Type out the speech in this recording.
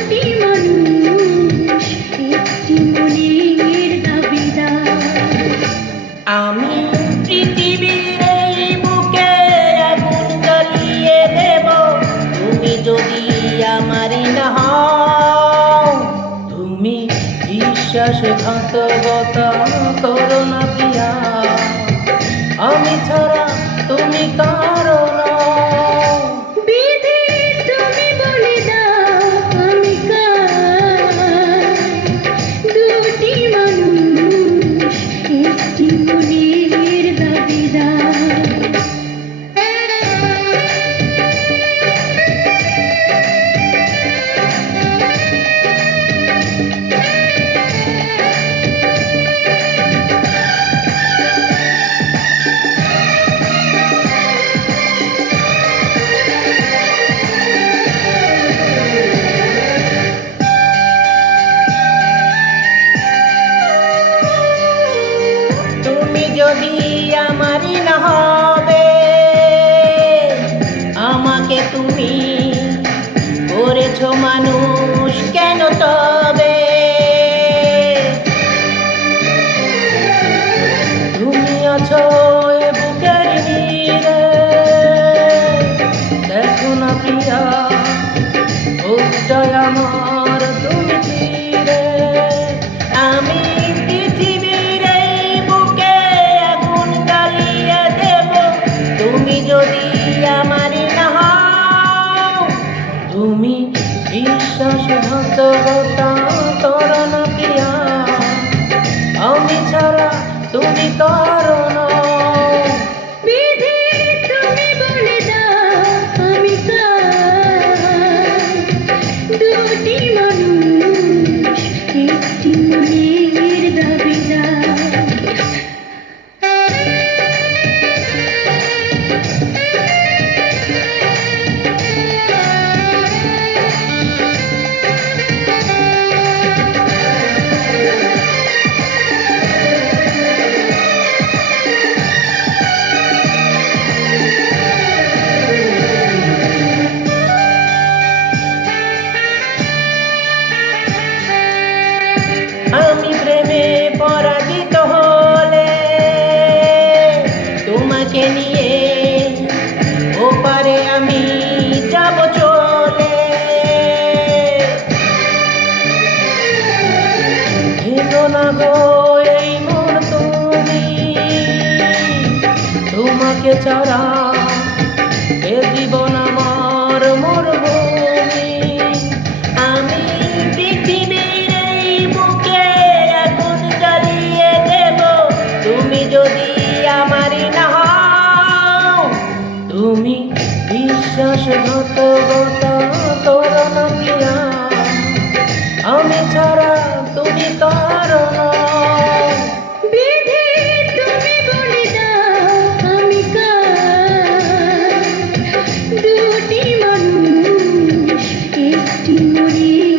দুটি মানুষ একটি মনের দাবিদার। আমি পৃথিবীর এই বুকে আগুন জ্বালিয়ে দেব, তুমি যদি আমারই না হও। তুমি বিশ্বাসঘাতকতা করো না প্রিয়া, আমি ছাড়া তুমি কারো না। বিধি তুমি বলে দাও আমি কার, দুটি মানুষ একটি মনের দাবিদার। তুমি যদি আমারই না হবে, আমাকে তুমি করেছো মানুষ কেন তবে? তুমি আছো এ বুকের নীড়ে, দেখো না প্রিয়া বুকটায় আমার তুমি চিরে। আমি পৃথিবীর এই বুকে আগুন জ্বালিয়ে দেব, তুমি যদি আমারই না হও। তুমি বিশ্বাসঘাতকতা করো না প্রিয়া, আমি ছাড়া তুমি কারো না। বিধি তুমি বলে দাও আমি কার, দুটি মানুষ একটি মনের দাবিদার। আমি প্রেমে পরাজিত হলে তোমাকে নিয়ে ওপারে আমি যাব চলে। ভেঙো না গো এই মন তুমি, তোমাকে ছাড়া এ জীবন আমার মরুভূমি। আমি পৃথিবীর এই বুকে আগুন জ্বালিয়ে দেব, তুমি যদি আমারই না হও। তুমি বিশ্বাসঘাতকতা করো না প্রিয়া, আমি ছাড়া তুমি কারো না। বিধি তুমি বলে দাও আমি কার, দুটি মানুষ একটি মনের